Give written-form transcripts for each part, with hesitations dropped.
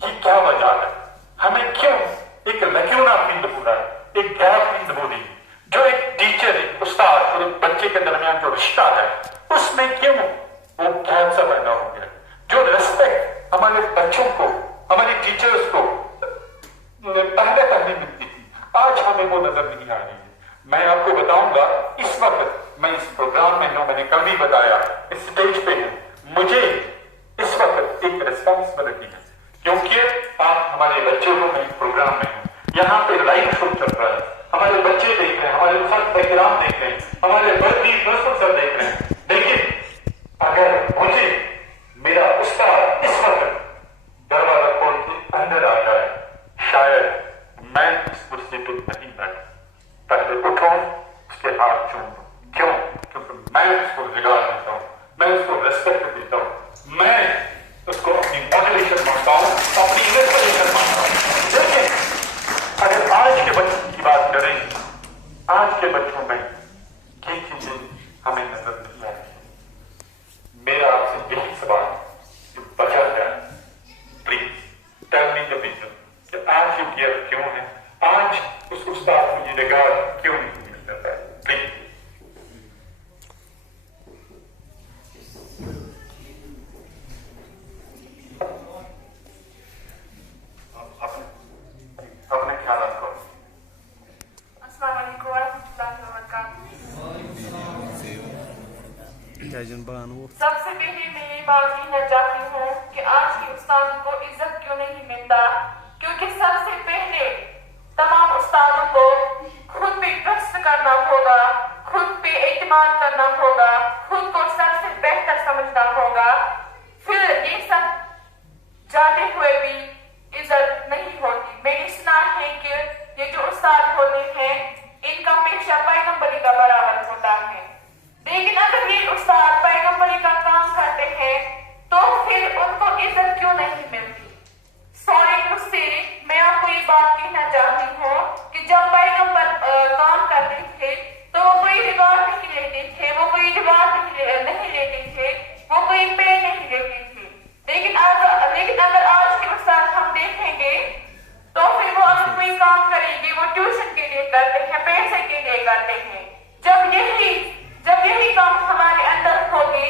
ये क्या वजह है? हमें क्यों एक लक्यूना फील हो रहा है, एक गैप फील हो रही है, जो एक टीचर, एक उस्ताद और एक बच्चे के दरमियान जो रिश्ता है, उसमें क्यों वो गैप सा पैदा हो गया? जो रेस्पेक्ट हमारे बच्चों को, हमारे टीचर्स को पहले मिलती थी, आज हमें वो नजर नहीं आ रही है। मैं आपको बताऊंगा, इस वक्त मैं इस प्रोग्राम में हूं, मैंने कल भी बताया, इस स्टेज पे हूं, मुझे इस वक्त एक रिस्पॉन्सिबिलिटी है, क्योंकि आप हमारे बच्चे हो, मैं इस प्रोग्राम में हूं, यहाँ पे लाइव शो चल रहा है, हमारे बच्चे देख रहे हैं, हमारे साथ बैकग्राउंड देख रहे हैं, हमारे बर्दी सब देख रहे हैं। लेकिन अगर मुझे मेरा उस्ताद इस वक्त दरवाजा खोल के अंदर आ जाए, शायद मैं इस कुर्सी पे नहीं बैठा, पहले उठो, उसके हाथ चूम दो। क्यों? क्योंकि मैं उसको जगा देता हूँ, मैं उसको रेस्पेक्ट देता हूँ, मैं उसको अपनी मोटिवेशन मानता हूँ, अपनी इंस्पिरेशन मानता हूँ। लेकिन अगर आज के बच्चों की बात करें, आज के बच्चों में ये चीजें हमें नजर नहीं आ रही। मेरा आपसे यही सवाल जो बचा है, please tell me the reason कि आज ये गियर क्यों है, आज उस उस्ताद को ये रिगार्ड क्यों नहीं मिल जाता है? प्लीज। अपने ख्याल को। अस्सलाम वालेकुम वरहमतुल्लाहि वबरकातुहू। सबसे पहले मैं ये बात कहना चाहती हूँ कि आज के उस्तादों को इज्जत क्यों नहीं मिलता, क्योंकि सबसे पहले तमाम उस्तादों को खुद पे ट्रस्ट करना होगा, खुद पे एतमाद करना होगा, खुद को सबसे बेहतर समझना होगा, फिर ये सब जाते हुए भी इज्जत नहीं होती। मैंने सुना है कि ये जो उस्ताद होते हैं, इनका पेशा पैगंबरी का बराबर होता है, लेकिन अगर ये उस्ताद पैगंबरी का काम करते हैं तो फिर उनको इज्जत क्यों नहीं मिलती? सॉरी टू से मैं आपको ये बात कहना चाहती हूँ कि जब पैगंबर काम करते थे तो वो कोई रिवॉर्ड नहीं लेते थे, वो कोई रिवॉर्ड नहीं लेते थे, वो कोई पे नहीं लेते थे। लेकिन अगर आज के उस्ताद हम देखेंगे तो फिर वो अगर कोई काम करेंगे, वो ट्यूशन के लिए करते हैं, पैसे के लिए करते हैं। जब यही काम हमारे अंदर होगी,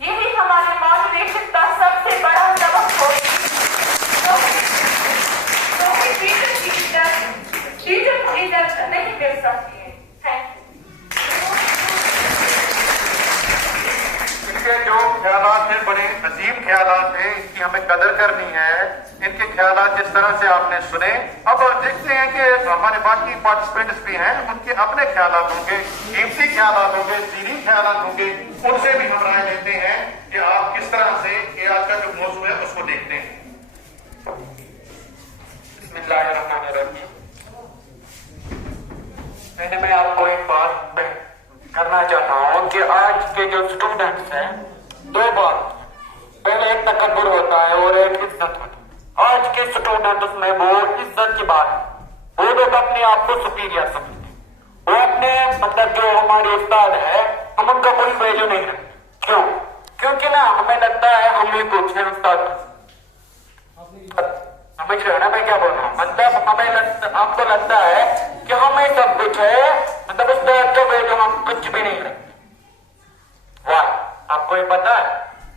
यही हमारे मोटिवेशन का सबसे बड़ा सबक होगी, तो टीचर को इज्जत नहीं मिल सकती है। Thank you. इनके जो ख्यालात थे बड़े अजीब ख्यालात थे, इनकी हमें कदर करनी है। इनके ख्यालात जिस तरह से आपने सुने, अब देखते हैं कि हमारे बाकी पार्टिसिपेंट्स भी हैं, उनके अपने ख्यालात होंगे, कीमती ख्यालात होंगे, दीनी ख्यालात होंगे, उनसे भी हम राय लेते हैं कि आप किस तरह से ये आज का जो मौजूद है उसको देखते हैं। बिस्मिल्लाहिर्रहमानिर्रहीम। मैं आपको एक बात करना चाहता हूँ कि आज के जो स्टूडेंट्स हैं, दो बात, पहले एक तकब्बुर होता है और एक इज्जत होती है। आज के स्टूडेंट्स में वो इज्जत की बात, वो लोग अपने आप को सुपीरियर समझते हैं, वो अपने मतलब जो हमारे उस्ताद है हम उनका कोई वैल्यू नहीं रखते। क्यों? क्योंकि ना हमें लगता है हम ही कुछ है, उस्ताद समझ रहे हो ना मैं क्या बोल रहा हूँ? मतलब हमको लगता है कि हमें सब कुछ है, मतलब उस्ताद का वैल्यू हम कुछ भी नहीं रखते। वाह, आपको ये पता है?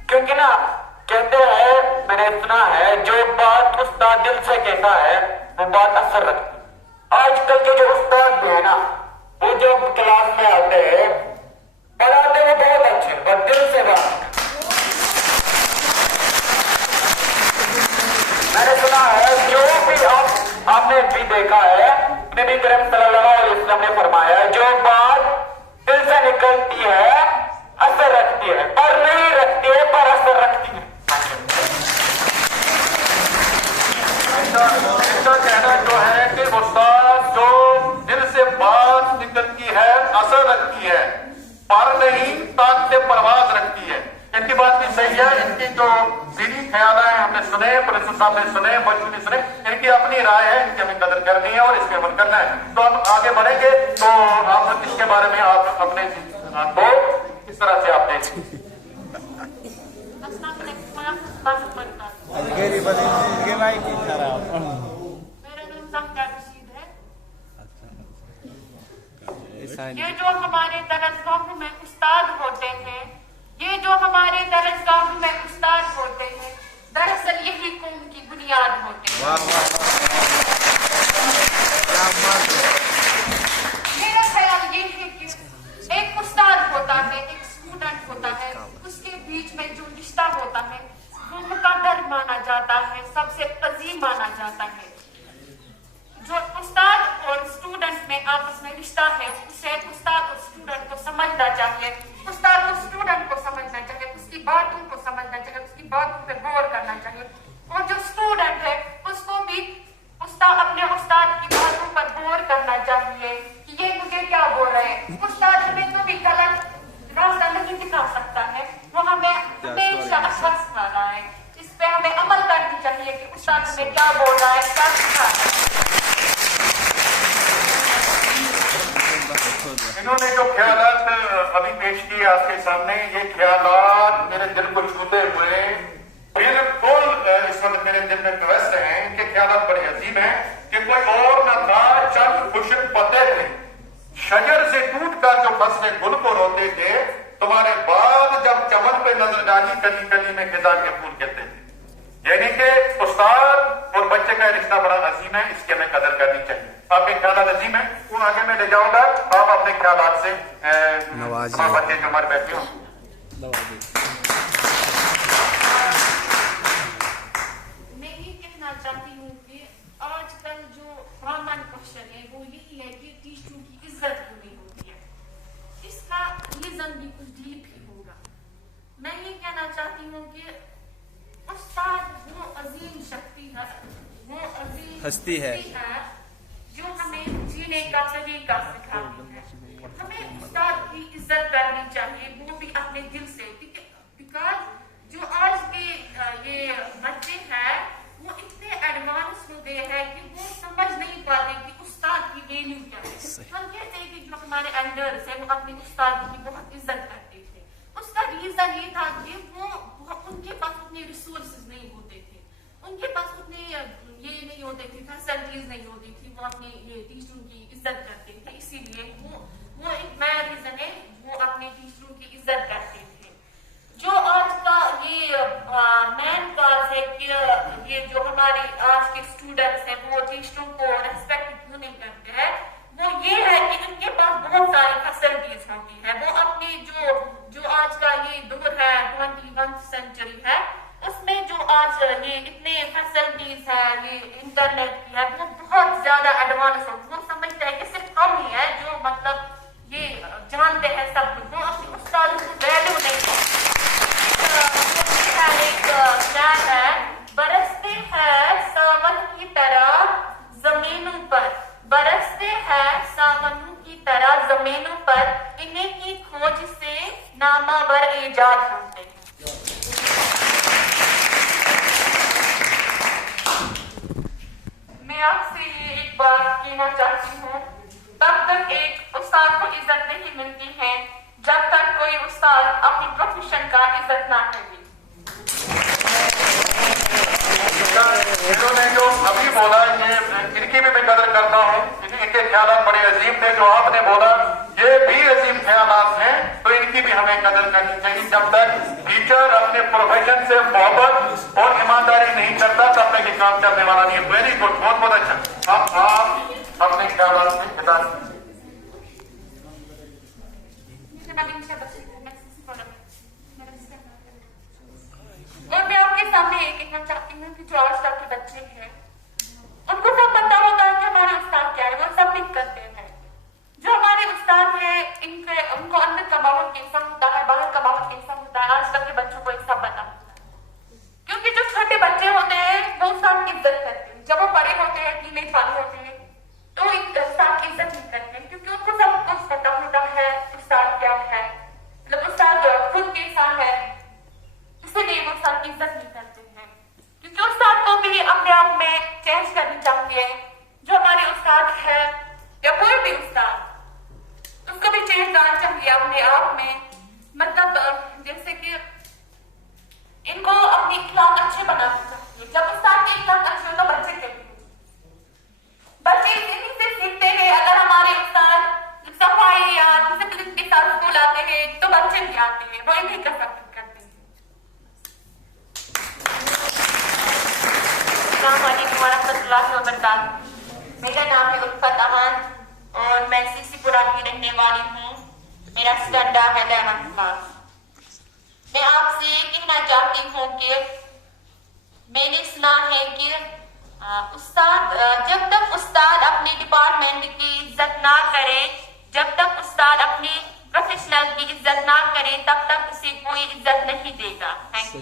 क्योंकि ना कहते हैं, मैंने सुना है, जो बात उस्ताद दिल से कहता है वो बात असर रखती है। आजकल के जो उस्ताद भी है ना, वो जब क्लास में आते हैं, पढ़ाते वो बहुत अच्छे, पर दिल से बात। मैंने सुना है, जो भी आपने भी देखा है, नबी करीम सल्लल्लाहु अलैहि वसल्लम ने फरमाया, जो बात दिल से निकलती है असर रखती है, पर नहीं रखती है पर असर रखती है। इसका कहना जो है कि उस्ताद जो दिल से बात निकलती है असर रखती है, पर नहीं ताक से परवाज रखती है। इनकी बात भी सही है। इनकी जो दीनी ख्याल है हमने सुने, प्रिंसिपल साहब ने सुने, बच्चों ने सुने, इनकी अपनी राय है, इनकी हमें कदर करनी है और इसमें अमल करना है। तो हम आगे बढ़ेंगे, तो आप इसके बारे में आप अपने को इस तरह से आप देखें। گری بدی گرائی کی خراب میرا نام زہرا رشید ہے. اچھا یہ جو ہمارے درسگاہوں میں استاد ہوتے ہیں، یہ جو ہمارے درسگاہوں میں استاد ہوتے ہیں، دراصل یہی قوم کی بنیاد ہوتے ہیں. واہ واہ کیا بات ہے. میرا خیال یہ ہے کہ ایک استاد ہوتا ہے، ایک اسٹوڈنٹ ہوتا ہے، اس کے بیچ میں جو رشتہ ہوتا ہے وہ مقدر مانا جاتا ہے، سب سے عظیم مانا جاتا ہے. جو استاد اور اسٹوڈنٹ میں آپس میں رشتہ ہے، اسے استاد اور اسٹوڈنٹ کو سمجھنا چاہیے، استاد اور اسٹوڈنٹ کو سمجھنا چاہیے، اس کی باتوں کو سمجھنا چاہیے، اس کی باتوں پہ غور کرنا چاہیے. اور جو اسٹوڈنٹ ہے اس کو بھی استاد اپنے استاد کی باتوں پر غور کرنا چاہیے کہ یہ مجھے کیا بول رہے ہیں. استاد ہمیں کبھی غلط راستہ نہیں دکھا سکتا ہے، وہ ہمیں ہمیشہ اچھا سکھا رہا ہے. اس پہ ہمیں عمل کرنی چاہیے کہ استاد ہمیں کیا بول رہا ہے، کیا سکھا رہا ہے. انہوں نے جو خیالات ابھی پیش کیے آپ کے سامنے، یہ خیالات میرے دل کو چھوتے ہوئے بالکل اس وقت میرے دل میں پیوست ہیں. ان کے خیالات بڑے عظیم ہیں کہ کوئی اور نہ تھا چند خوشک پتے تھے شجر سے ٹوٹ کر جو فصلیں گل کو روتے تھے، تمہارے بعد جب چمن پہ نظر ڈالی کلی کلی میں خزاں کے پھول کہتے تھے. یعنی کہ استاد اور بچے کا رشتہ بڑا عظیم ہے، اس کی ہمیں قدر کرنی چاہیے. آپ کے خیالات عظیم ہیں، وہ آگے میں لے جاؤں گا. آپ اپنے خیالات سے تمام بچے جو ہمارے بیٹھے ہوں. میں یہ کہنا چاہتی ہوں کہ آج کل جو کامن کوشچن ہے وہ یہی ہے کہ ٹیچروں کی عزت کیوں نہیں ہوتی ہے. اس کا ریزن بھی کچھ ڈیپ ہی ہوگا. میں یہ کہنا چاہتی ہوں کہ استاد وہ عظیم شکتی ہے، وہ عظیم ہستی ہے جو ہمیں جینے کا طریقہ سکھاتی ہے. ہمیں استاد کی عزت کرنی چاہیے، وہ بھی اپنے دل سے. بیکاز جو آج کے یہ بچے ہیں وہ اتنے ایڈوانس ہو گئے ہیں کہ وہ سمجھ نہیں پاتے کہ استاد کی ویلیو کیا ہے. ہم کہتے ہیں کہ جو ہمارے ایلڈرز ہیں وہ اپنے استاد کی بہت عزت کرتے تھے. اس کا ریزن یہ تھا کہ وہ ان کے پاس اتنے ریسورسز نہیں ہوتے تھے، ان کے پاس اتنے یہ نہیں ہوتے تھے، فیسلٹیز نہیں ہوتی تھی. وہ اپنے یہ ٹیچروں کی عزت کرتے تھے، اسی لیے وہ ایک نیا ریزن ہے، وہ اپنے ٹیچروں کی عزت کرتے تھے. جو آج کا یہ مین کاز ہے کہ یہ جو ہمارے آج کے اسٹوڈنٹس ہیں وہ ٹیچروں کو ریسپیکٹ کیوں نہیں کرتے ہیں، وہ یہ ہے کہ ان کے پاس بہت ساری فیسلٹیز ہوتی ہے. وہ اپنے جو آج کا یہ دور ہے 21th سینچری ہے، اس میں جو آج یہ اتنے فیسلٹیز ہے، یہ انٹرنیٹ کی ہے، وہ بہت زیادہ ایڈوانس ہو. وہ سمجھتے ہیں کہ صرف ہم ہی ہے جو مطلب یہ جانتے ہیں سب کچھ. وہ اپنے استادوں کو ویلیو نہیں کرتے. ایک شعر ہے، برستے ہیں ساون کی طرح زمینوں پر، برستے ہیں ساونوں کی طرح زمینوں پر، انہیں کی کھوج سے نامور ایجاد ہوتے ہیں. میں آپ سے یہ ایک بات کہنا چاہتی ہوں، تب تک ایک استاد کو عزت نہیں ملتی ہے جب تک کوئی استاد اپنی پروفیشن کا عزت نہ کرے. انہوں نے جو ابھی بولا یہ ان کی بھی میں قدر کرتا ہوں، ان کے خیالات بڑے عظیم تھے. جو آپ نے بولا یہ بھی عظیم خیالات ہیں، تو ان کی بھی ہمیں قدر کرنی چاہیے. جب تک ٹیچر اپنے پروفیشن سے محبت اور ایمانداری نہیں کرتا تب تک یہ کام کرنے والا نہیں ہے. ویری گڈ، بہت بہت اچھا. آپ اپنے خیالات سے ہدایت. اور میں آپ کے سامنے یہ کہنا چاہتی ہوں کہ جو آج تک کے بچے ہیں ان کو سب پتا ہوتا ہے کہ ہمارے استاد کیا ہے، وہ سبمٹ کرتے ہیں. جو ہمارے استاد ہیں ان کو اندر کا ماحول کیسا ہوتا ہے، باہر کا ماحول کیسا ہوتا ہے، آج تک کے بچوں کو یہ سب پتا ہوتا ہے. کیونکہ جو چھوٹے بچے ہوتے ہیں وہ استاد کی عزت کرتے ہیں. جب وہ بڑے ہوتے ہیں کہ نہیں پانے ہوتے ہیں تو استاد کی عزت نہیں کرتے ہیں، کیونکہ ان کو سب کچھ پتا ہوتا ہے استاد کیا ہے، مطلب استاد خود کیسا ہے. اسی لیے وہ استاد کی عزت نہیں کرتے ہیں. کیونکہ استاد کو بھی اپنے آپ میں چینج کرنی چاہیے. جو ہمارے استاد ہے یا کوئی بھی استاد، اس کو بھی چینج کرنا چاہیے اپنے वरहमतुल्लाहि वबरकातुहू। मेरा नाम है उल्फत अमान और मैं सीसी पुरा की रहने वाली हूँ। मेरा स्टैंडर्ड है 11th क्लास। मैं आपसे ये कहना चाहती हूँ कि मैंने सुना है कि जब तक उस्ताद अपने डिपार्टमेंट की इज्जत ना करे, जब तक उस्ताद अपने प्रोफेशनल की इज्जत ना करे, तब तक उसे कोई इज्जत नहीं देगा। Thank you.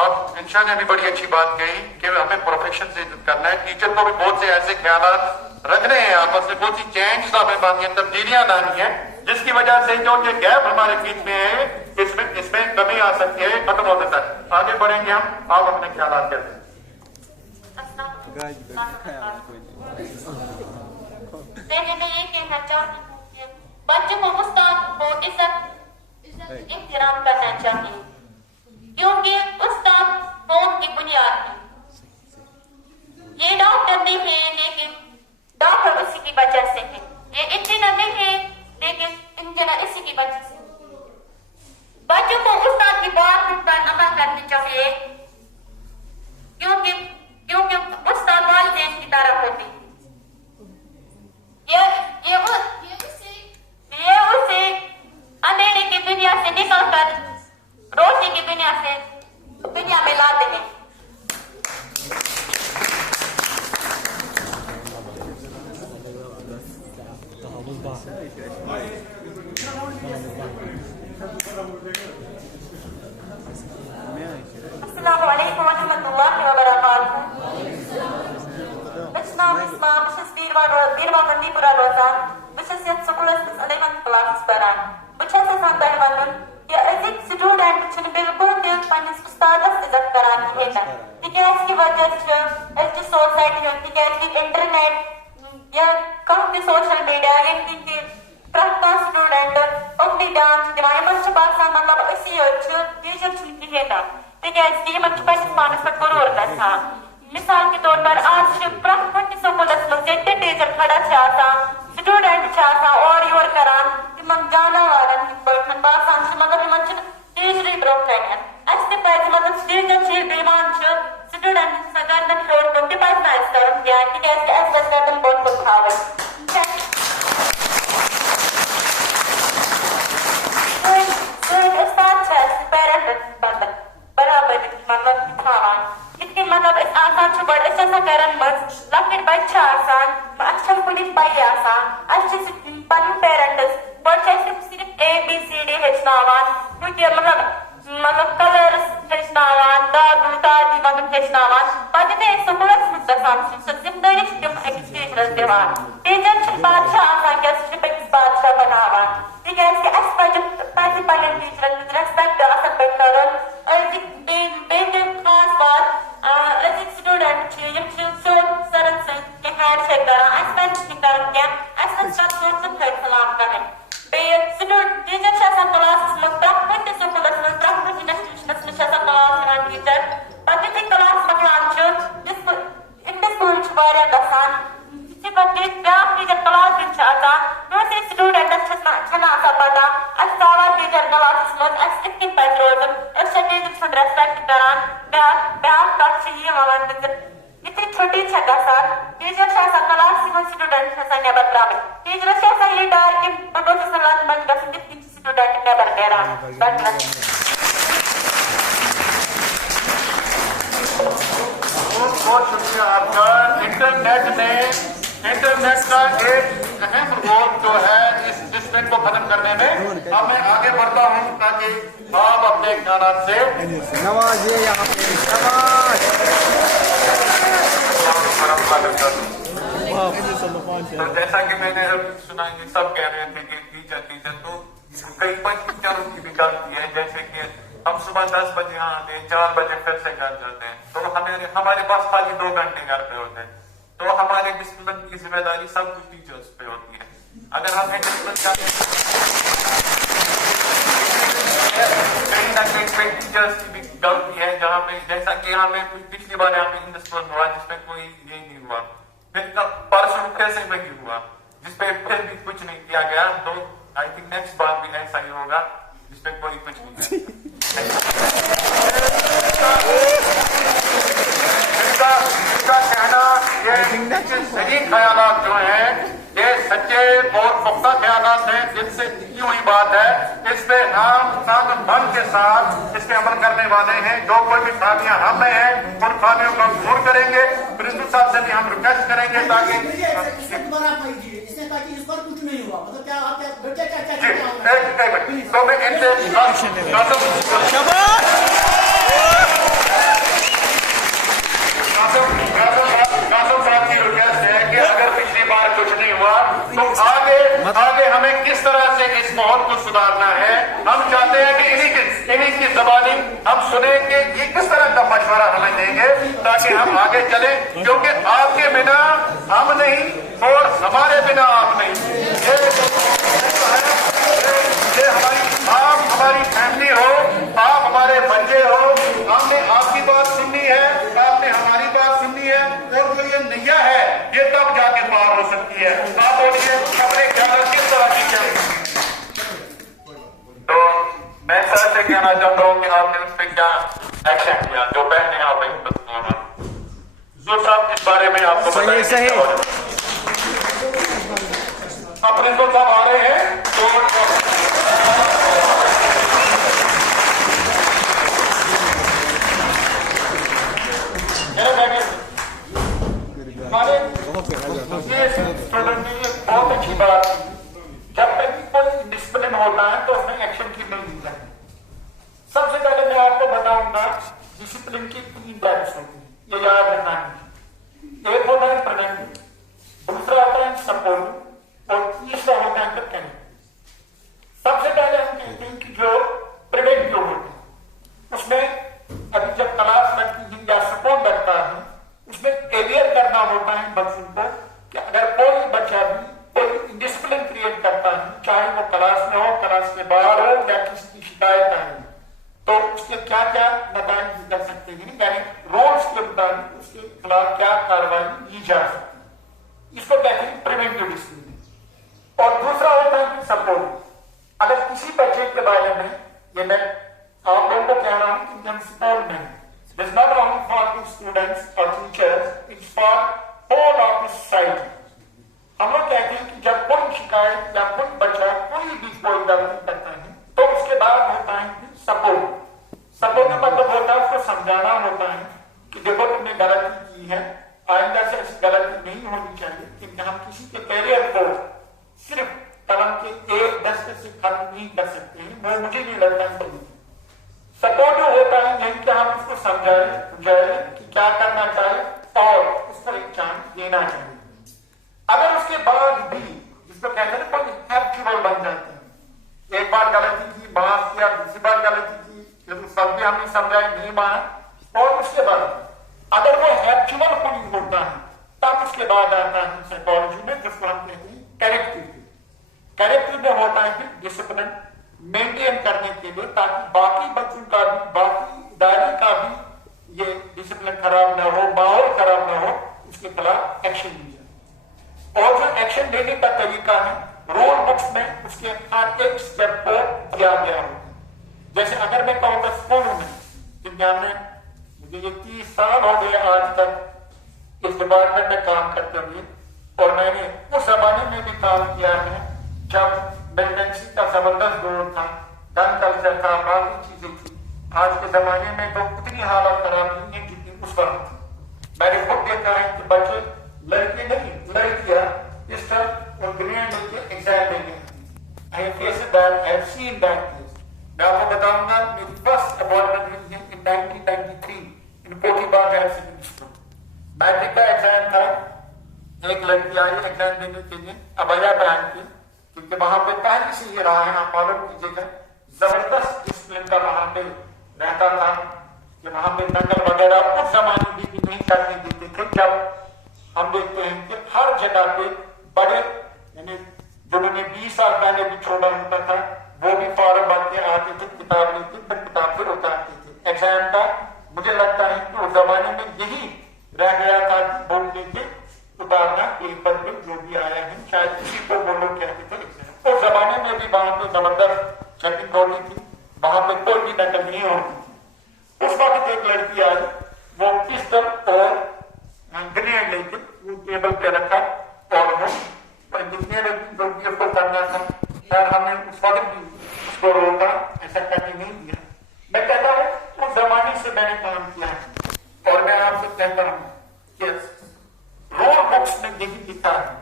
अब इंशा ने भी बड़ी अच्छी बात कही कि हमें प्रोफेशन से इज्जत करना है। टीचर को भी बहुत से ऐसे ख्यालात रखने हैं, आपस में बहुत सी चेंज हमें बांधी है, तब्दीलियां लानी है, जिसकी वजह से जो ये गैप हमारे बीच में है इसमें कमी आ सकती है, खत्म हो सकता है। आगे बढ़ेंगे हम, आप अपने ख्यालात कहते हैं। पहले मैं ये कहना चाहती हूँ कि बच्चों को उस्ताद को इज्जत एहतराम करना चाहिए, क्योंकि उस्ताद कौम की बुनियाद है। ये डॉक्टर नहीं है, लेकिन डॉक्टर उसी की वजह से है। ये इंजीनियर नहीं है, लेकिन इंजीनियर इसी की वजह से। बच्चों को उस्ताद की बात पर अमल करनी चाहिए, क्योंकि उस्ताद वालिदैन की तरह होती है। ये उसे अंधेरे की दुनिया से निकलकर रोशनी की दुनिया में लाते हैं। अस्सलामु अलैकुम वरहमतुल्लाहि वबरकातुहू। Mans naam is Maan, bus is Bierwaan Bandipura Rozaan, bus is yet Sukulas is 11th class Paran. Bus is a Sandan Vandun, ya azik student chun bilkul dil panis ustadas izat karani hai na. ठीक है, इसकी वजह से ऐसी society में ठीक है, इसकी इंटरनेट या काफी सोशल मीडिया इनकी प्रथा स्टूडेंट अपनी डांस दिवाई बच्चे पाकिस्तान मतलब इसी अच्छे टीचर चुनती है ना। ठीक है, इसकी मत पर मानस पर करोड़ का था। मिसाल के तौर पर आज प्रति स्कूलस में जेटे टीचर खड़ा चाहता स्टूडेंट चाहता और योर करान तिमन जाना वाला पर्सन पाकिस्तान से मतलब मंच टीचर ही ब्रोकन है। ऐसे पैसे मतलब टीचर छे बेमान छ स्टूडेंट सगर न छोड़ को डिपार्ट ना इस तरह क्या कि कैसे ऐसे करन बहुत कुछ खावे। तो उस्ताद है पेरेंट बराबर मतलब था इसके मतलब इस आसान से बड़ ऐसा करन बस लकड़ बच्चा आसान अच्छा पुलिस पाई आसान अच्छे से पन पेरेंट्स बच्चे सिर्फ ABCD हेचनावान क्योंकि मतलब कलर्स हेचनावान दादू दादी मतलब हेचनावान बजने स्कूलस मुद्दासान से जिम्मेदारी तुम एक्सपीरियंस देवान टीचर बादशाह आसान क्या सिर्फ एक बादशाह बनावान। ठीक है, इसके एस्पेक्ट पैसे पाने टीचर रेस्पेक्ट आसन बेहतरन एक खास बात एक स्टूडेंट छे यम सो सरन से के हैंड शेक करा एस्पेक्ट कर क्या एस्पेक्ट का सोच से सलाम करें बे स्टूडेंट टीचर शासा क्लास में प्रैक्टिस से क्लास में प्रैक्टिस इंस्टीट्यूशन में शासा क्लास में टीचर बच्चे की क्लास में लांच जिस इन स्कूल छवारे दसान जिस बच्चे टीचर क्लास में चाहता तो से स्टूडेंट अच्छा सा पता अच्छा टीचर क्लास में एक्टिव पैट्रोलिज्म अच्छा टीचर रेस्पेक्ट करान ब्याह का चाहिए वाला इतनी छोटी छटा साल टीचर शासा क्लास में स्टूडेंट शासा ने बदलावे टीचर शासा ये डार के प्रोफेसर लाल बन का सिर्फ स्टूडेंट ने बरकरा बहुत शुक्रिया आपका। इंटरनेट का एक अहम रोल जो है इस डिस्प्लिन को खत्म करने में। अब मैं आगे बढ़ता हूँ ताकि आप अपने ख्यालात से नवाज ये यहाँ पे नवाज तो जैसा कि मैंने सुना ये सब कह रहे थे कि टीचर तो कई टीचरों की भी गलती है, जैसे कि हम सुबह 10 बजे यहाँ आते हैं, 4 बजे फिर से घर जाते हैं, तो हमारे पास खाली 2 घंटे घर पे होते हैं, तो हमारे डिसिप्लिन की जिम्मेदारी सब कुछ टीचर्स पे होती है। अगर हमें डिसिप्लिन चाहिए कहीं ना कहीं टीचर्स की भी गलती है, जहाँ पे जैसा कि यहाँ पे पिछली बार यहाँ पे हिंदुस्तान हुआ जिसपे कोई ये नहीं हुआ, फिर परसों फिर से वही हुआ जिसपे फिर भी कुछ नहीं किया गया, तो आई थिंक नेक्स्ट बार भी ऐसा ही होगा जिसपे कोई कुछ नहीं किया। صحیح خیالات جو ہیں یہ سچے اور پختہ خیالات ہیں، جن سے کی ہوئی بات ہے، اس پہ ہم سب من کے ساتھ اس پہ عمل کرنے والے ہیں۔ جو کوئی بھی خامیاں ہم میں ہیں ان خامیوں کو ہم دور کریں گے۔ پرنسپل صاحب سے بھی ہم ریکویسٹ کریں گے تاکہ جی ایک منٹ تو میں ان سے قاسم صاحب کی ریکویسٹ ہے کہ اگر پچھلی بار کچھ نہیں ہوا تو آگے ہمیں کس طرح سے اس ماحول کو سدھارنا ہے۔ ہم چاہتے ہیں کہ انہیں کی زبانی ہم سنیں گے، یہ کس طرح کا مشورہ ہمیں دیں گے تاکہ ہم آگے چلیں، کیونکہ آپ کے بنا ہم نہیں اور ہمارے بنا آپ نہیں۔ یہ ہماری فیملی ہو، آپ ہمارے بچے ہو، ہم نے آپ کی بات سننی ہے، آپ نے ہماری بات سننی ہے، اور جو یہ نیا ہے یہ تب جا کے پار ہو سکتی ہے۔ آپ بولیے اپنے خیالات کس طرح کی چاہیے؟ تو میں سر سے کہنا چاہتا ہوں کہ آپ نے اس پہ کیا ایکشن کیا جو پہلے آپ جو صاحب اس بارے میں آپ کو صحیح صحیح آپ پرنسپل صاحب آ رہے ہیں تو ہمارے اسٹوڈنٹ نے بہت اچھی بات کی، جب تک کوئی ڈسپلن ہوتا ہے تو اس میں ایکشن کی نہیں لی جاتی۔ سب سے پہلے میں آپ کو بتاؤں گا ڈسپلن کی 3 ٹائپس ہوتی ہیں، یہ یاد رکھنا ہے۔ ایک ہوتا ہے پریونٹو، دوسرا ہوتا ہے سپورٹ، اور تیسرا ہوتا ہے کنٹینٹ۔ سب سے پہلے ہم کہتے ہیں کہ جو پریونٹو ہوتا ہے اس میں ابھی جب کلاس لگتی ہے یا سپورٹ لگتا ہے اس میں اویئر کرنا ہوتا ہے بچوں کو کہ اگر کوئی بچہ بھی کوئی ڈسپلن کریٹ کرتا ہے، چاہے وہ کلاس میں ہو، کلاس کے باہر ہو، یا کسی کی شکایت آئے تو اس کے کیا کیا نتائج کر سکتے ہیں، یعنی رولز کے مطابق اس کے خلاف کیا کارروائی کی جا سکتی ہے۔ اس کو کہتے ہیں پریونٹو ڈسپلن۔ اور دوسرا ہوتا ہے سپورٹ۔ اگر کسی بچے کے بارے میں یہ میں آپ لوگوں کو کہہ رہا ہوں کہ ہم سپورٹ میں It's not only for the students or teachers, it's for all of the society. ہم لوگ کہتے ہیں کہ جب کوئی شکایت یا کوئی بچہ کوئی بھی کوئی غلطی کرتا ہے تو اس کے بعد ہوتا ہے سپورٹ۔ سپورٹ کا مطلب ہوتا ہے اس کو سمجھانا ہوتا ہے کہ دیکھو تم نے غلطی کی ہے، آئندہ سے ایسی غلطی نہیں ہونی چاہیے، کیونکہ ہم کسی کے کیریئر کو صرف قلم کے ایک دستے سے ختم نہیں کر سکتے ہیں، وہ مجھے نہیں لگتا ہے۔ سپورٹ جو ہوتا ہے یعنی کہ ہم اس کو سمجھائیں کہ کیا کرنا چاہیے اور اس کو ایک چانس دینا چاہیے۔ اگر اس کے بعد بھی جس کو کہتے ہیں کوئی ہیبچول بن جاتے ہیں، ایک بار غلطی کی، معاف کیا، دوسری بار غلطی کی، پھر سب بھی ہم نے سمجھایا نہیں مانا، اور اس کے بعد اگر وہ ہیبچول کوئی ہوتا ہے تب اس کے بعد آتا ہے سائیکالوجی میں جس کو ہم کہتے ہیں کریکٹیو۔ کریکٹیو میں ہوتا ہے کہ ڈسپلن مینٹین کرنے کے لیے تاکہ باقی بچوں کا بھی، باقی ادارے کا بھی یہ ڈسپلن خراب نہ ہو، ماحول خراب نہ ہو، اس کے خلاف ایکشن لی جائے۔ اور جو ایکشن لینے کا طریقہ ہے رول بکس میں اس کے ہر ایک اسٹیپ کو دیا گیا ہوتا ہے۔ جیسے اگر میں کہوں گا اسکولوں میں، کیونکہ میں مجھے یہ 30 سال ہو گئے آج تک اس ڈپارٹمنٹ میں کام کرتے ہوئے، اور میں نے اس زمانے میں بھی کام کیا ہے جب ملیٹنسی کا زبردست دور تھا، گن کلچر تھا، باقی چیزیں تھی۔ آج کے زمانے میں تو اتنی حالت خراب نہیں ہے جتنی اس وقت تھی۔ میں نے خود دیکھا ہے کہ بچے لڑکے نہیں لڑکیاں پسٹل اور گرینیڈ لے کے ایگزام دینے میں آپ کو بتاؤں گا میری فرسٹ اپوائنٹمنٹ ہوئی ہے 1993 ان کوٹھی باغ ہائر سیکنڈری اسکول۔ میٹرک کا ایگزام تھا، ایک لڑکی آئی ایگزام دینے کے لیے ابیا پہن کے، کیونکہ وہاں پہ پہلے سے یہ رہا ہے، آپ معلوم کیجیے گا زبردست ڈسپلن کا وہاں پہ رہتا تھا کہ وہاں پہ نقل وغیرہ اس زمانے میں بھی نہیں کرنے دیتے تھے۔ جب ہم دیکھتے ہیں کہ ہر جگہ پہ بڑے یعنی جنہوں نے 20 سال پہلے بھی چھوڑا ہوتا تھا وہ بھی فارم بن کے آتے تھے، کتاب لیتے پھر کتاب پھر اتارتے تھے ایگزام کا۔ مجھے لگتا ہے کہ اس زمانے میں یہی رہ گیا تھا کہ بک لے کے اتارنا پیپر میں جو بھی آیا ہے، شاید اسی کو وہ لوگ کہتے تھے ایگزام۔ اس زمانے میں بھی وہاں پہ زبردست چیکنگ ہوتی تھی، وہاں پہ کوئی بھی نقل نہیں ہوتی تھی۔ اس وقت ایک لڑکی آئی، وہ پسٹل اور گرینیڈ لے کے वो टेबल पे रखा और वो जितने लोग जो उसको करना था यार हमने उस वक्त भी उसको रोका, ऐसा करने नहीं दिया। मैं कहता हूँ उस जमाने से मैंने काम किया है और मैं आपसे कहता हूँ कि रूल बुक्स में यही लिखा है,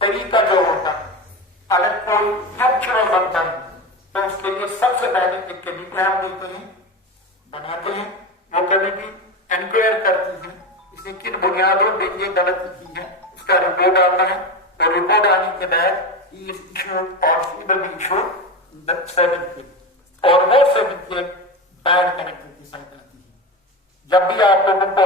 तरीका जो होता है अगर कोई नेचुरल बनता है तो उसके लिए सबसे पहले एक कमेटी हम देते हैं, बनाते हैं। वो कमेटी इंक्वायर करती है इसने किन बुनियादों पे ये गलती की है, उसका रिपोर्ट आता है और रिपोर्ट आने के बाद सर्टिफिकेट और वो सर्टिफिकेट बैड कनेक्टर के साथ आती है। जब भी आप लोगों को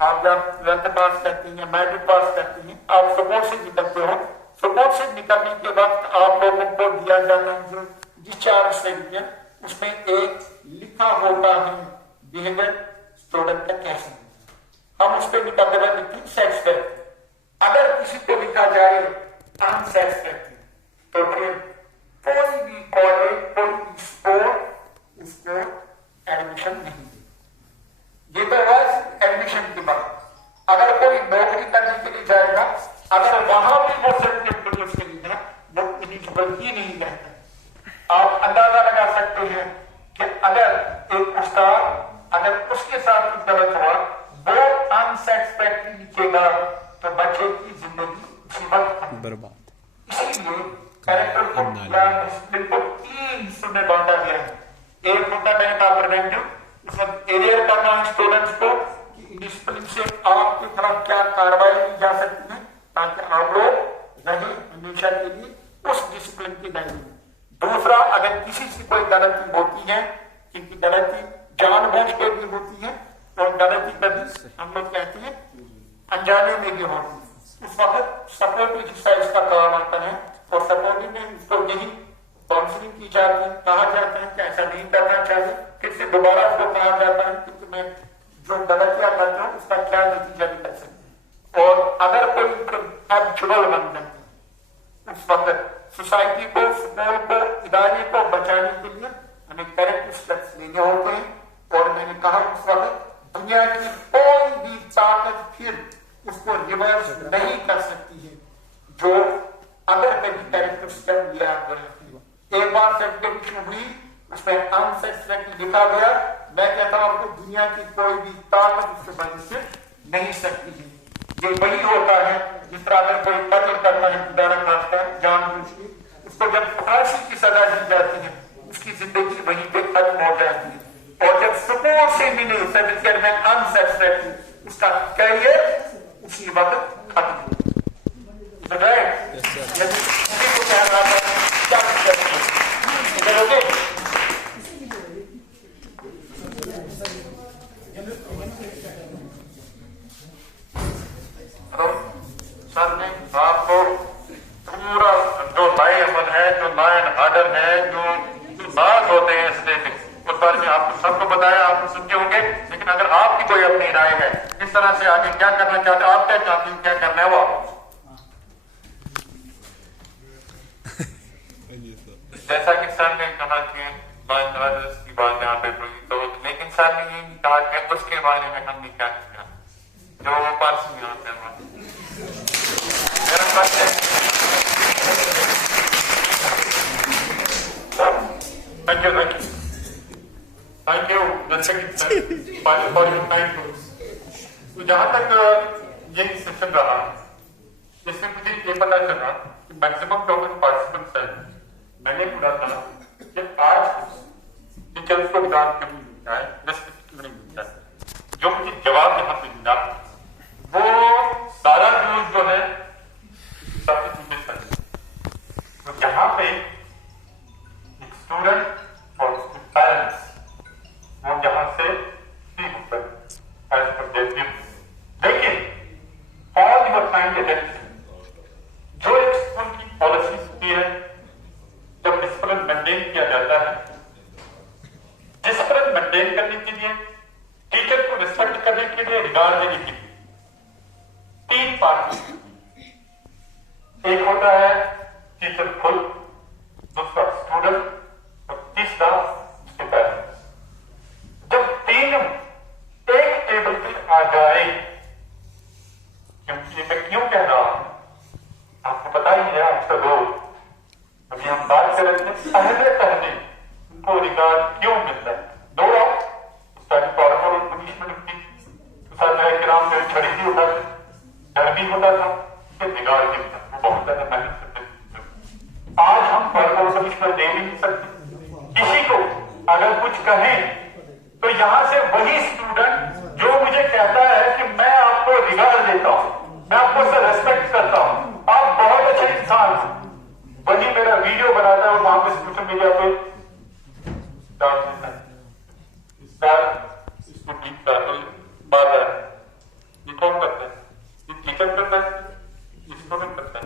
आप जब ट्वेल्थ पास करते हैं, मैट्रिक पास करते हैं, आप सपोर्ट से निकलते हो, सपोर्ट से निकलने के वक्त आप लोगों को दिया जाता है जो डिस्चार्ज सर्टिफिकेट, उसमें एक लिखा होता है बिहेवियर स्टूडेंट का कैसे, हम उस पर निकलते हुए लिखते हैं सेटिस्फैक्टरी। अगर किसी को लिखा जाए अनसेटिस्फैक्टरी तो फिर कोई भी कॉलेज कोई भी स्कूल उसको एडमिशन नहीं दे। ये तो है एडमिशन की बात। अगर कोई नौकरी करने के लिए जाएगा, अगर वहां भी वो सर्टिफिकेट प्रोड्यूस करेगा वो एलिजिबल ही नहीं रहता। आप अंदाजा लगा सकते हैं कि अगर एक उस्ताद अगर उसके साथ कुछ गलत हुआ वो अनसेटिस्फैक्टरी लिखेगा तो बच्चे की जिंदगी उसी वक्त बर्बाद। इसीलिए कैरेक्टर को या डिसिप्लिन को 3 हिस्सों में बांटा गया है। एक होता है का प्रिवेंटिव, उसमें एरियर करना है स्टूडेंट्स को कि डिसिप्लिन से आपकी तरफ क्या कार्रवाई की जा सकती है ताकि आप लोग रहे हमेशा के लिए उस डिसिप्लिन के दायरे में। दूसरा, अगर किसी से कोई गलती होती है, क्योंकि गलती जानबूझ के भी होती है और गलती कभी हम लोग कहते हैं अनजाने में भी होती है, उस वक्त सपोर्टिव हिस्सा इसका काम आता है और सपोर्टिव में इसको यही काउंसलिंग की जाती है, कहा जाता है कि ऐसा नहीं करना चाहिए, फिर से दोबारा उसको कहा जाता है कि तुम्हें जो गलतियां करते हो उसका क्या नतीजा निकल सकता है। और अगर कोई हैबिचुअल बन जाता है उस वक्त सोसाइटी को, स्कूल को, इदारे को बचाने के लिए हमें करेक्ट स्टेप्स लेने होते हैं। और मैंने कहा उस वक्त दुनिया की कोई भी ताकत फिर उसको रिवर्स नहीं कर सकती है जो अगर कभी कैरेक्टर स्टेप लिया गया। एक बार सर्टिफिकेशन हुई उसमें अनसेटिस्फैक्टरी लिखा गया, मैं कहता हूं आपको दुनिया की कोई भी ताकत उससे बनी से नहीं सकती है। ये वही होता है जिस तरह अगर कोई कत्ल करता है खुदा न खास्ता जानबूझ के, उसको जब फांसी की सजा दी जाती है उसकी जिंदगी वहीं पे खत्म हो जाती है। और जब सपोर्ट से मिले सर्टिफिकेट में अनसेटिस्फैक्टरी उसका कैरियर उसी वक्त खत्म हो। यदि किसी को क्या रहा है क्या करोगे? सर ने आपको पूरा जो लाइन अमल है, जो लाइन आर्डर है, जो बात होते हैं इसलिए उस बारे में आपको सबको बताया, आप समझे होंगे। लेकिन अगर आपकी कोई अपनी राय है इस तरह से आगे क्या करना चाहते हो, आप क्या चाहते हैं, क्या करना है वो जैसा कि सर ने कहा कि की बात यहाँ पे तो, लेकिन सर ने ये कहा कि उसके बारे में हमने क्या किया जो वो पर्सन यहाँ पे थैंक यू तो जहां तक ये सेशन रहा इसमें मुझे ये पता चला कि मैक्सिमम टोटल पार्टिसिपेंट्स है। मैंने पूरा था कि आज टीचर्स को एग्जाम क्यों नहीं मिलता है, क्यों नहीं मिलता है, जो मुझे जवाब यहाँ पे मिला वो सारा न्यूज जो है सबसे चीजें सही। तो यहाँ पे स्टूडेंट और पेरेंट्स वो यहाँ से ठीक होकर एज पर देयर ड्यूटी, लेकिन ऑल योर टाइम अटेंशन जो एक स्कूल की पॉलिसी होती है, जब डिसिप्लिन मेंटेन किया जाता है, डिसिप्लिन मेंटेन करने के लिए, टीचर को रिस्पेक्ट करने के लिए, रिगार्ड देने के लिए 3 पार्ट, एक होता है टीचर खुद, दूसरा स्टूडेंट और तीसरा उसके पेरेंट्स। जब तीनों एक टेबल पे आ जाए, क्योंकि تو یہاں سے وہی اسٹوڈنٹ جو مجھے کہتا ہے کہ میں آپ کو ریگارڈ دیتا ہوں, میں آپ کو سے ریسپیکٹ کرتا ہوں, آپ بہت اچھے انسان ہیں, وہی میرا ویڈیو بناتا ہے اور وہاں پہ سوشل میڈیا پہ ڈال دیتا ہے, اس کو ٹھیک مار رہا ہے. یہ کون کرتا ہے؟ یہ ٹیچر کرتا ہے, اسٹوڈنٹ کرتا ہے.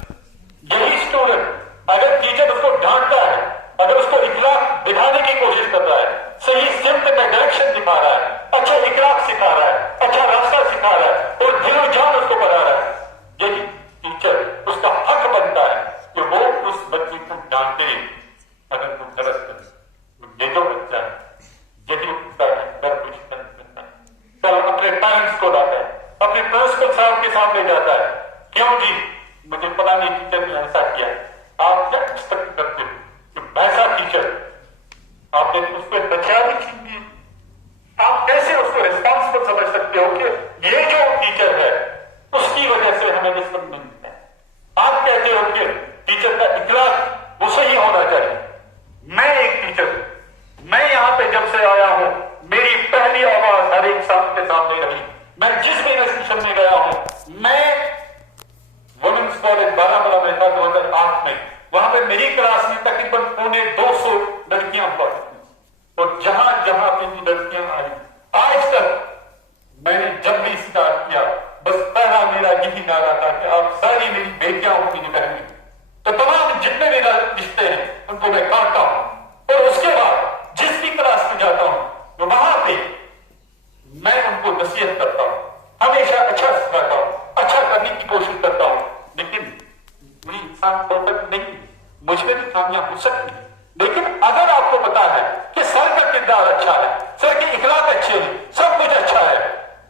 یہی اسٹوڈنٹ اگر ٹیچر اس کو ڈانٹتا ہے, اگر اس کو اخلاق دکھانے کی کوشش کر رہا ہے, صحیح سمت میں ڈائریکشن دکھا رہا ہے, اچھا اخلاق سکھا رہا ہے, اچھا راستہ سکھا رہا ہے اور دل و جان اس کو بنا رہا ہے, یہی ٹیچر اس کا حق بنتا ہے کہ وہ اس بچے کو ڈانٹے اگر وہ غلط کرے. یہ جو بچہ ہے یہی اس کا گھر کچھ کرتا ہے, کل اپنے پیرنٹس کو لاتا ہے, اپنے پرنسپل صاحب کے سامنے جاتا ہے, کیوں جی مجھے پتا نہیں ٹیچر نے ایسا کیا. آپ کیا ایکسپیکٹ کرتے ہو کہ ویسا ٹیچر آپ نے اس پہ بچہ بھی چھین دی, آپ کیسے اس کو ریسپانسبل سمجھ سکتے ہو کہ یہ جو ٹیچر ہے اس کی وجہ سے ہمیں رسپیکٹ نہیں ملتا ہے. آپ کہتے ہو کہ ٹیچر کا اخلاق وہ صحیح ہونا چاہیے. میں ایک ٹیچر ہوں, میں یہاں پہ جب سے آیا ہوں میری پہلی آواز ہر ایک صاحب کے سامنے رہی. میں جس بھی انسٹیٹیوشن میں گیا ہوں, میں وومنس کالج بارامولہ میں تھا 2008 میں, وہاں پہ میری کلاس میں تقریباً 250 لڑکیاں ہوا کرتی, اور جہاں جہاں پہ بھی لڑکیاں آئی آج تک میں نے جب بھی اسٹارٹ کیا بس پہلا میرا یہی نعرہ تھا کہ آپ ساری میری بیٹیاں ہوتی نکلیں گی. تو تمام جتنے میرا رشتے ہیں ان کو میں کاٹتا ہوں, اور اس کے بعد جس بھی کلاس میں جاتا ہوں تو وہاں پہ میں ان کو نصیحت کرتا ہوں, ہمیشہ اچھا سکھاتا ہوں, اچھا کرنے کی کوشش کرتا ہوں. لیکن کوئی انسان پرفیکٹ نہیں, مجھ میں بھی خامیاں ہو سکتی, لیکن اگر آپ کو پتا ہے کہ سر کا کردار اچھا ہے, سر کے اخلاق اچھے ہیں, سب کچھ اچھا ہے,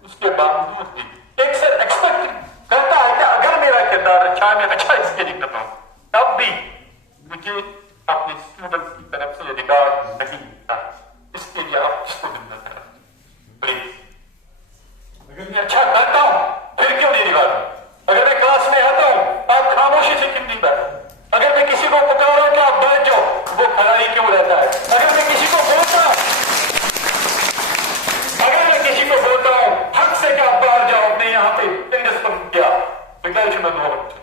اس کے باوجود بھی ایک سر ایکسپیکٹ کرتا ہے کہ اگر میرا کردار اچھا ہے, میں اچھا اس کے لیے کرتا ہوں, تب بھی مجھے اپنے اسٹوڈنٹ کی طرف سے ریگارڈ نہیں ملتا. اس کے لیے آپ اس کو ذمہ دار پلیز. اگر میں اچھا کرتا ہوں پھر کیوں نہیں ریگارڈ؟ اگر میں کلاس میں آتا ہوں آپ خاموشی سے کیوں نہیں بیٹھتے؟ اگر میں کسی کو پکاروں کہ آپ بیٹھ جاؤ, وہ کھڑا ہی کیوں رہتا ہے؟ اگر میں کسی کو بولتا ہوں حق سے کہ آپ باہر جاؤ, اپنے یہاں پہ انڈسپن کیا سگریچ میں دو بچے,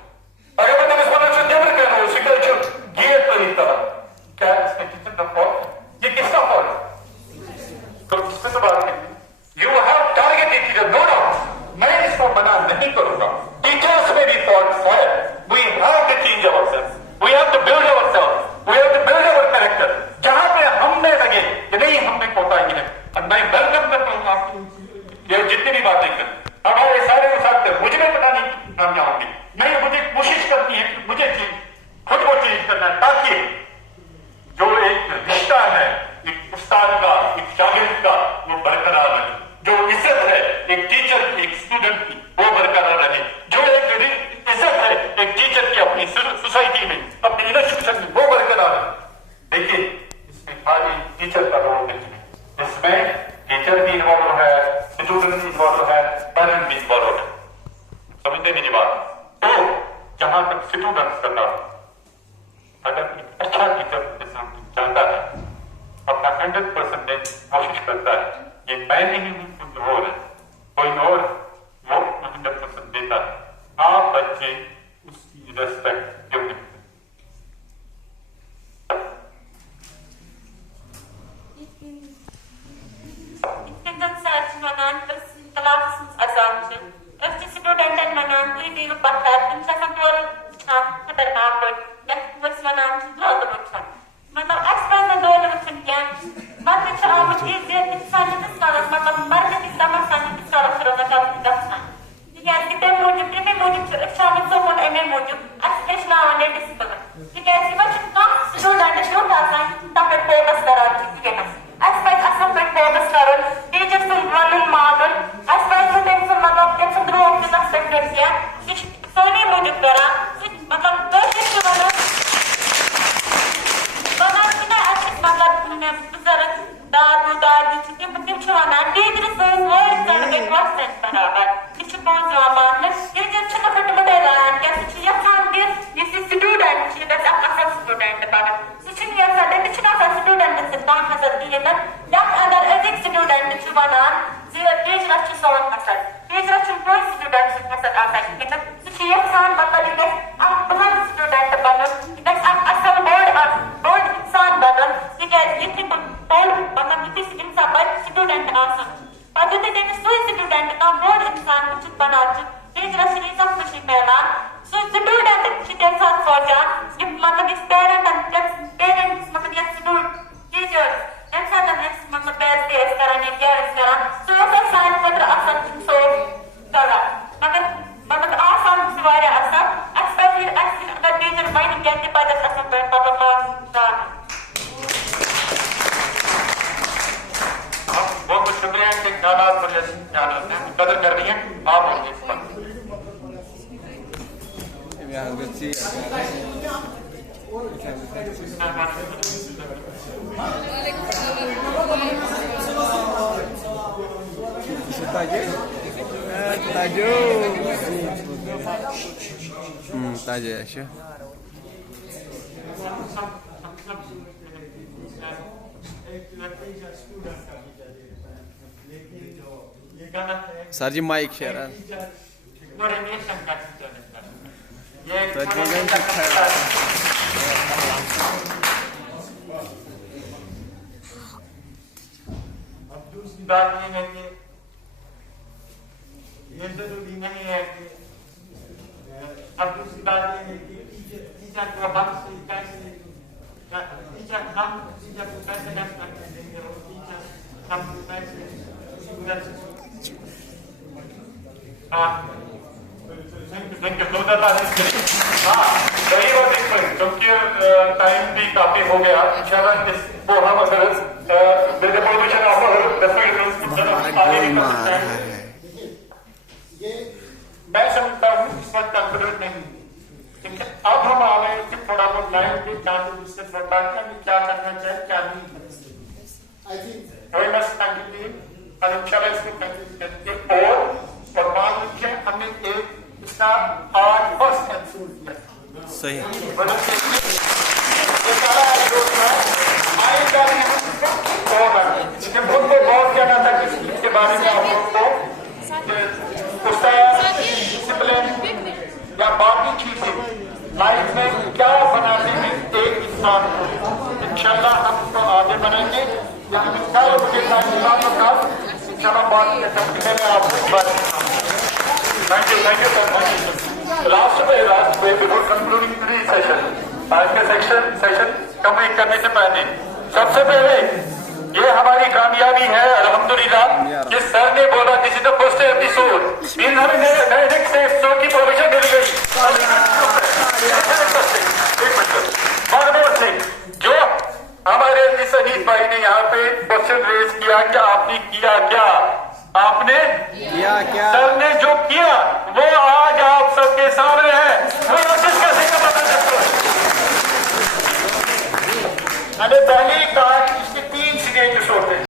اگر میں تمہیں اس سے جبر کر رہا ہوں سگریچ گیئر پر ہی طرح, کیا اس میں کسی کا فالٹ ہے؟ یہ کس کا فالٹ ہے؟ تو اس میں تو بات نہیں. You have targeted teacher, no doubt, میں اس کو منع نہیں کروں گا. ٹیچرس میں بھی فالٹس ہے. We have to change our self, we have to build our self, we have to build our character. جہاں پہ ہم نے لگے کہ نہیں ہم نے کوتاہی ہے, اور میں ویلکم کرتا ہوں آپ یہ جتنی بھی باتیں کریں, ہمارے سارے مسافر مجھے میں پتا نہیں کامیاب ہوں گی, نہیں مجھے کوشش کرتی ہے کہ مجھے خود کو چینج کرنا ہے, تاکہ جو ایک رشتہ ہے ایک استاد کا ایک شاگرد کا وہ برقرار رہے, جو عزت ہے ایک ٹیچر کی ایک اسٹوڈنٹ کی وہ برقرار رہے, جو ایک عزت ہے ایک ٹیچر کی اپنی سوسائٹی میں اپنی انسٹیٹیوشن میں وہ برقرار ہے. دیکھیے اس میں خالی ٹیچر کا رول نہیں ہے, اس میں ٹیچر بھی انوالو ہے, اسٹوڈنٹ بھی انوالو ہے, پیرنٹ بھی انوالو ہے. سمجھتے میری بات؟ تو جہاں تک اسٹوڈنٹس کا تعلق, اگر ایک اچھا ٹیچر چاہتا ہے, اپنا 100% کوشش کرتا ہے, یہ میں نہیں ہوں کوئی اور ہے, کوئی اور وہ 100% دیتا ہے, آپ بچے اس کی ریسپیکٹ کیوں نہیں؟ Student Chubanan, zero page Rachu Solan Hassan. Page Rachu Boy students Hassan Asan. Suchiya San Batali, Abdul student Banan, next Asam board Insan Banan, you get Yitip Paul Banamitis Insa by student Asan. Padute student, board Insan, which is Banach, page Rashi is of Fishing Melan. So student, she tells us for Jan, if Matamis parent and parents, Matamis student, teachers. Next on the next month of birthday is Karan and Gare is Karan. So as I sign for the Asan so Kara. Magat Asan Sivaya Asan, especially the teacher might get the Padas Asan by Papa Jan. बहुत बहुत शुक्रिया कि ज्ञानात पर ज्ञानात ने कदर कर रही हैं आप होंगे इस पर Taja şu. Sir ji mic share है. अब दूसरी बात ये है कि ये जरूरी नहीं है कि अब दूसरी बात ये है कि टीचर को हम से कैसे टीचर को कैसे रेस्पेक्ट देंगे और टीचर हम कैसे स्टूडेंट्स थैंक यू दो दफा हाँ वही वो देखो क्योंकि टाइम भी काफी हो गया इंशाल्लाह इसको हम अगर पोजिशन आप अगर मैं समझता हूँ इस वक्त कंप्यूटर नहीं लेकिन अब हम आ गए कि थोड़ा बहुत लाइन पे चांस इससे बता के हमें क्या करना चाहिए क्या नहीं वही बस कंटिन्यू और इंशाल्लाह इसको कंटिन्यू करके और मान लीजिए हमने एक इसका आज फर्स्ट एपिसोड किया सही बहुत बहुत कहना था इसके बारे में आप लोग को डिसिप्लिन या बाकी चीजें लाइफ में क्या बनाने में एक इंसान को इंशाल्लाह हम उसको आगे बनाएंगे या हमें क्या मुझे इंशाल्लाह बात करने में आपको Thank you so much. Last way before concluding the session, आज के सेशन कंप्लीट करने से पहले सबसे पहले ये हमारी कामयाबी है अल्हम्दुलिल्लाह कि सर ने बोला this is the first episode in हमें नेक्स्ट एपिसोड की परमिशन मिल गई जो हमारे अनीस भाई ने यहाँ पे क्वेश्चन रेज किया कि आपने किया क्या आपने क्या सर ने जो किया वो आज आप सबके सामने है वो कैसे पता चलता है मैंने पहले ही कहा